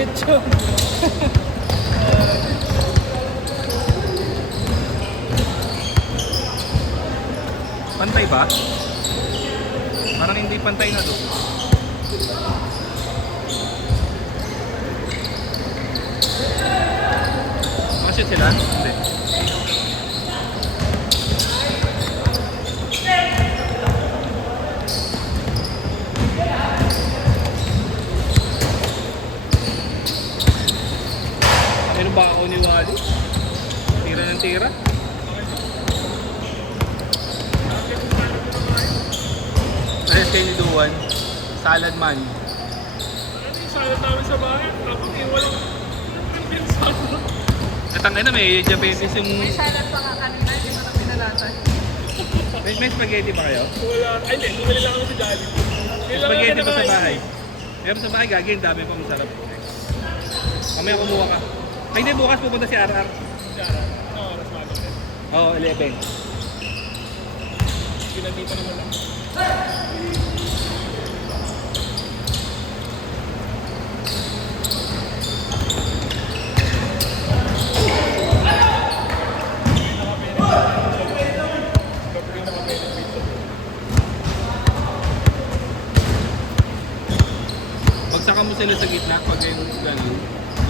lechon. Pantay ba? Parang hindi pantay na doon. Kasi sila? Hindi. Ano ba ako ni Wally? Tira ng tira? Ayos kayo ni Duwan. Salad man. Ano yung salad namin sa bahay? Tapos yung walang salad. Natangay na may diabetes yung... May salad pa nga kanina, hindi mo na pinalatan. May spaghetti ba kayo? Wala. Ay, hindi. Bumili lang kami sa Jollibee. May spaghetti ba sa bahay? Meron sa bahay, gagi. Ang dami pa masarap. Mamaya kumuha ka. Ay, hindi. Bukas pupunta si RR. Sara. Ano oras bago din? Oo, 11. Pinandito naman lang. Magsaka mo sila sa gitna pag yung gano'n.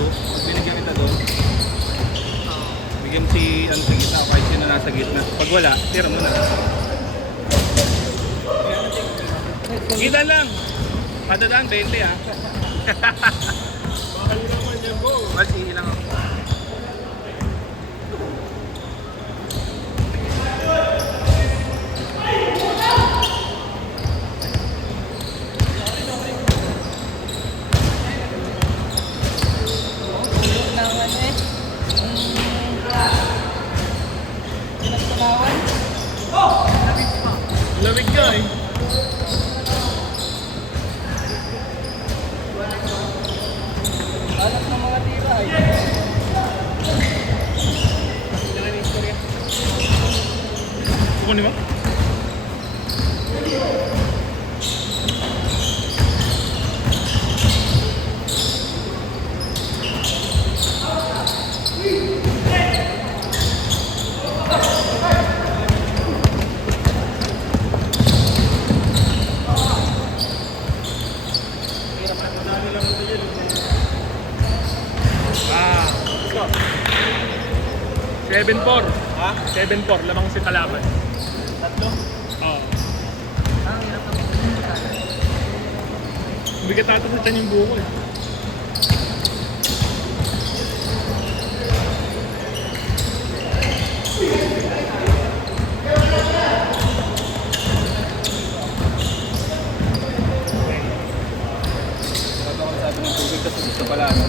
Pag binigyan kita doon. Bigyan mo si ano sa gitna o kahit sino nasa gitna. Pag wala, tira mo na. Kita lang! Kada daan, 20 ah. Mahal naman yan, bro. Mas lang ako. Naman eh. Pinagtunawan. Lamig ka eh. Anak ng mga tira eh. Kukunin mo? Ah, 7-4. ha? 7-4. Lamang si kalaban. Tatlo? Oo. Ang hirap na magpapalala. Bigat ata sa tiyan yung buko eh. Ba't ako sabi ng tubig kasi gusto pala ano?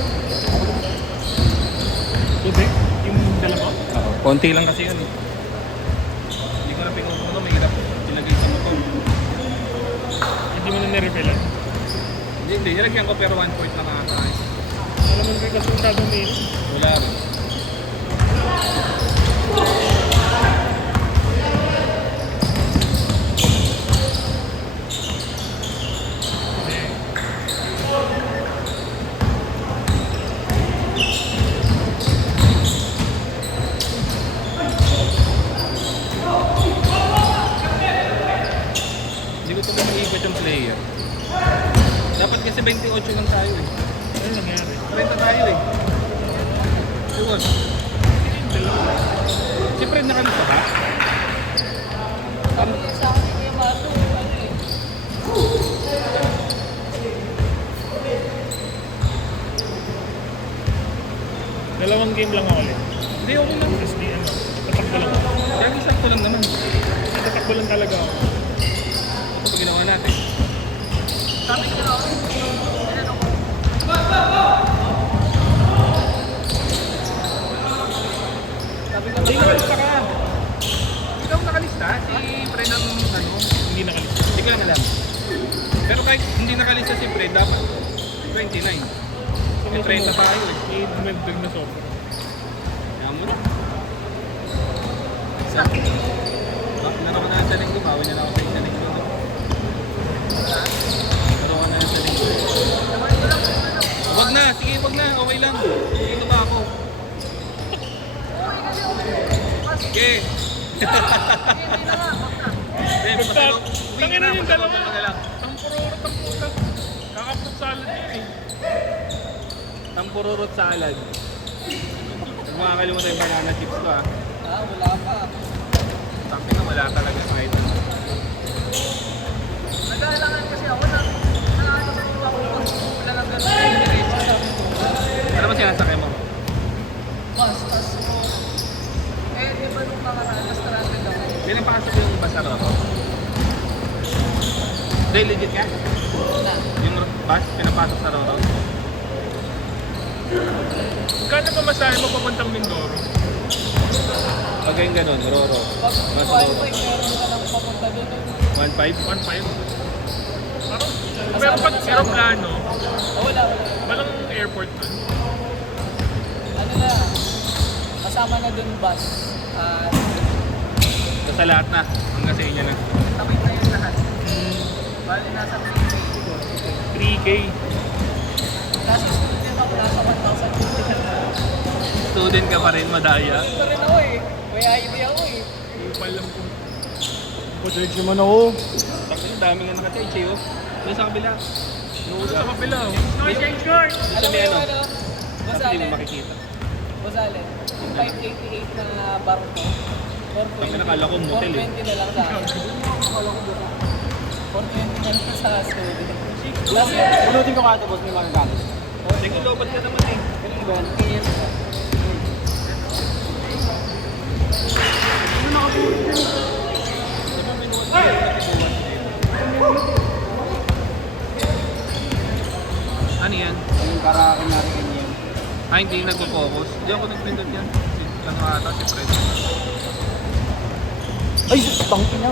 Tubig? Yung dalawa? Oo, konti lang kasi yun eh. Hindi ko na pinupuno, may hirap ilagay sa motor. Hindi mo na nirepellan. Hindi, nilagyan ko pero 1 point na nakakain. Alam mo na kasi masyadong mainit. Wala rin. Hindi ko ito maikot yung player. Dapat kasi 28 lang tayo eh. Ano nangyari? 30 tayo eh. Iwan. Si Fred nakalista ba? Sabi niya sa akin ni Kuya Mato, ano eh. Dalawang game lang ako ulit. Hindi, okay lang. Tapos di ano, tatakbo lang ako. Kaya isang ko lang naman. Tatakbo lang talaga ako. Ito pag ginawa natin. Sabi niya ako, tinanong ko, Sabi ko, hindi nakalista ka. Ikaw nakalista? Si Fred ang ano? Hindi nakalista. Hindi ko lang alam. Pero kahit hindi nakalista si Fred, dapat 29. May 30 tayo eh. Dumagdag na sobra. Kaya mo na. Naroon na sa linggo, bawin na lang ako sa isang linggo. Naroon na sa linggo. Huwag na, sige, huwag wag na. Okay lang. Dito ba ako? Okay. Hindi na nga, wag na. Eh, basta uwi ka Tangina na. yung Basta dalawa. ka na lang. Ang pururot ang puta. Kakapot salad yun eh. Tampururot salad. Huwag makakalimutan yung banana chips ko ah. Wala pa. Sabi na wala talaga kahit. Nag-aalangan kasi ako na ano sa iba ko wala lang ganun. Ano ba sinasakay mo? Bas, tas ko. Di ba nung nakaraan na stranded ako? Pinapasok yung basaro ko. Hindi, legit ka? Na. Yung bus, pinapasok sa Roro. Kano pa masahe mo papuntang Mindoro? Pag yung ganun, Roro. Pag Mas wifi, meron ka lang papunta doon. 1.5? 1.5? Pero pag aeroplano, Wala. walang airport doon. Ano na, kasama na doon bus. So, sa lahat na. Hanggang sa inyo lang. Sabay na yun lahat. Bali nasa 3K. Kasi student ako nasa 1,050 na. Student ka pa rin, madaya. Ito rin ako eh. May ID ako eh. Upal lang po. Patrick naman ako. Tapos yung dami nga naka-charge eh. Oh. Doon sa kabila. Sa kapila. Noise change guard! Alam mo may yung ano? ano? Tapos hindi mo makikita. Basalen. Yung 588 na bar ko. Kasi nakala ko motel eh. 420 na lang sa akin. 420 na lang sa student. Last year, Pulutin ko ka boss, may magagamit. Sige, lobat ka naman eh. Ganun ba yan? yes. Ano yan? Yung para kinari kanya yun. Hindi nagpo-focus. Hindi ako nag-prindot yan. Si, ano ata, si Fred. Ay, tangkin na.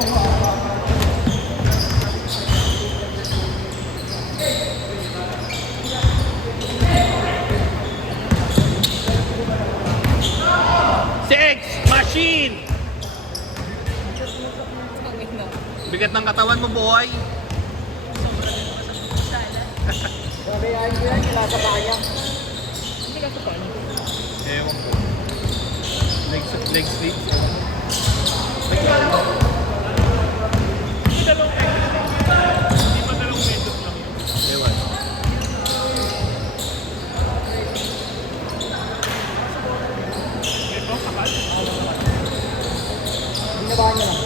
Sex Machine! Tangin na. Bigat ng katawan mo, boy. Sabi ay ko yan, kilasa pa kanya. Ewan ko. Leg sleeves. Hindi dalawang Hindi pa dalawang mesos lang yun. Ewan. Ito, kapal. Binabahan niya lang.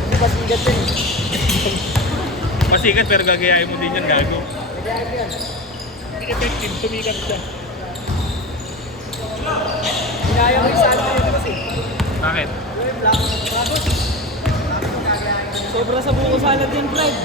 Hindi ba sigat yun eh. Masikat pero gagayahin mo din yan, gago. Kaya ko yan. Hindi effective, sumikat siya. Hinaya ko yung salad nito kasi. Bakit? Sobra sa buko salad yan, Fred.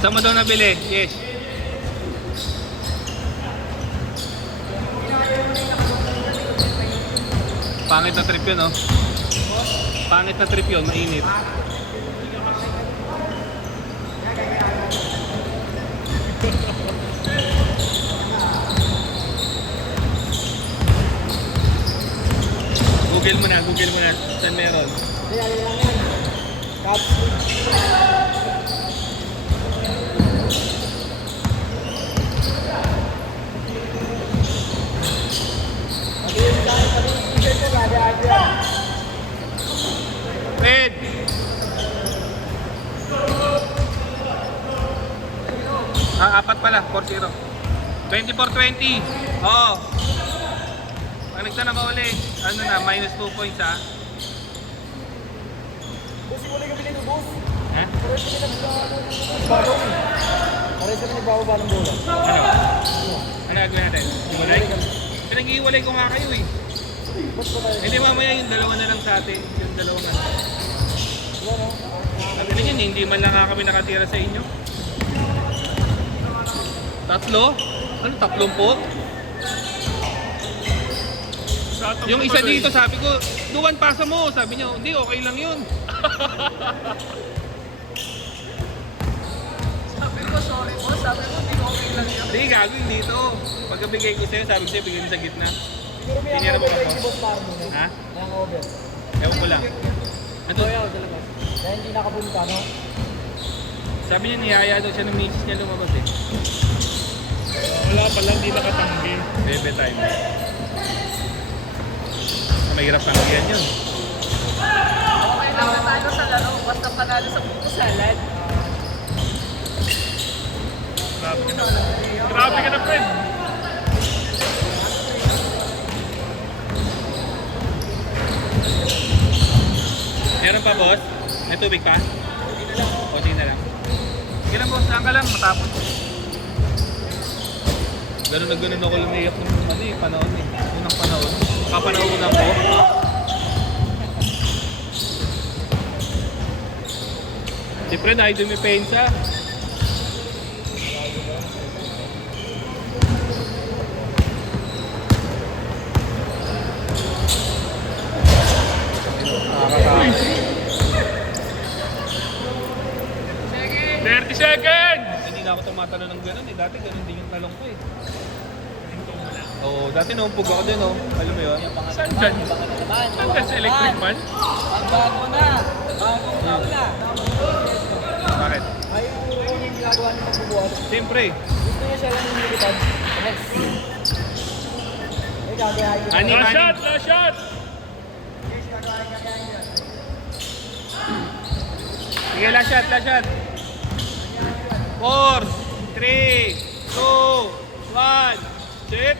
Saan mo daw nabili? Yes. Pangit na trip yun, oh. Pangit na trip yun, mainit. Google mo na, saan meron. Kaya lang yan. Caps. Red! Apat pala, 4-0. 24-20. Oo. Pag nagtanong ka uli, ano na, minus 2 points ha. Boss, yung ulit ka bilhin ng boss. Ha? Pares kami nagbabaw eh. Pares kami nagbababa ng bola. Ano? Ano gagawin natin? Iwalay? Pinag-iwalay ko nga kayo eh. Boss ko tayo. Hindi mamaya yung dalawa na lang sa atin. Yung dalawang ano. Wala no? Sabi niyo, hindi man lang nga kami nakatira sa inyo. Tatlo? Ano, 30? Yung isa dito sabi ko, duwan pasa mo. Sabi niya, hindi, okay lang yun. gago, hindi ito. Pagkabigay ko sa'yo, sabi ko sa'yo, bigay mo sa gitna. Siguro may Tinira mo hangover ba kayo to? ni Boss Marmo, no? Ha? May hangover. Ewan ko lang. Ito, Ayaw, talaga. Dahil hindi nakapunta, no? sabi niya, niyaya daw siya ng misis niya lumabas eh. Wala pala, hindi nakatanggi. Bebe time. Mahirap tanggihan yun. Okay lang natalo sa laro, basta panalo sa buko salad. Grabe ka na. Grabe ka na, friend. Meron pa, boss? May tubig pa? Konti na lang. Sige lang, boss. Saan ka lang? Matapos. Ganun na ganun ako lumiyak ng panahon eh. Unang panahon. Kapanaunan ko. Siyempre, na-idol may pensa. Nakakatakot. 30 seconds! Hindi na ako tumatalo ng gano'n eh. Dati gano'n din yung talong ko eh. Oo, dati naumpog ako din oh. Alam mo yun? Saan dyan? Saan dyan sa electric man? Ang bago na. Bagong taula. Bakit? Ayaw yung ginagawa niya pagbubuhat. Siyempre. Gusto niya siya lang yung nilipad. Yes. Ay, gagayahin ko. Ani, Last ani. shot! Last shot! Sige, last shot, last shot. 4, 3, 2, 1, sit.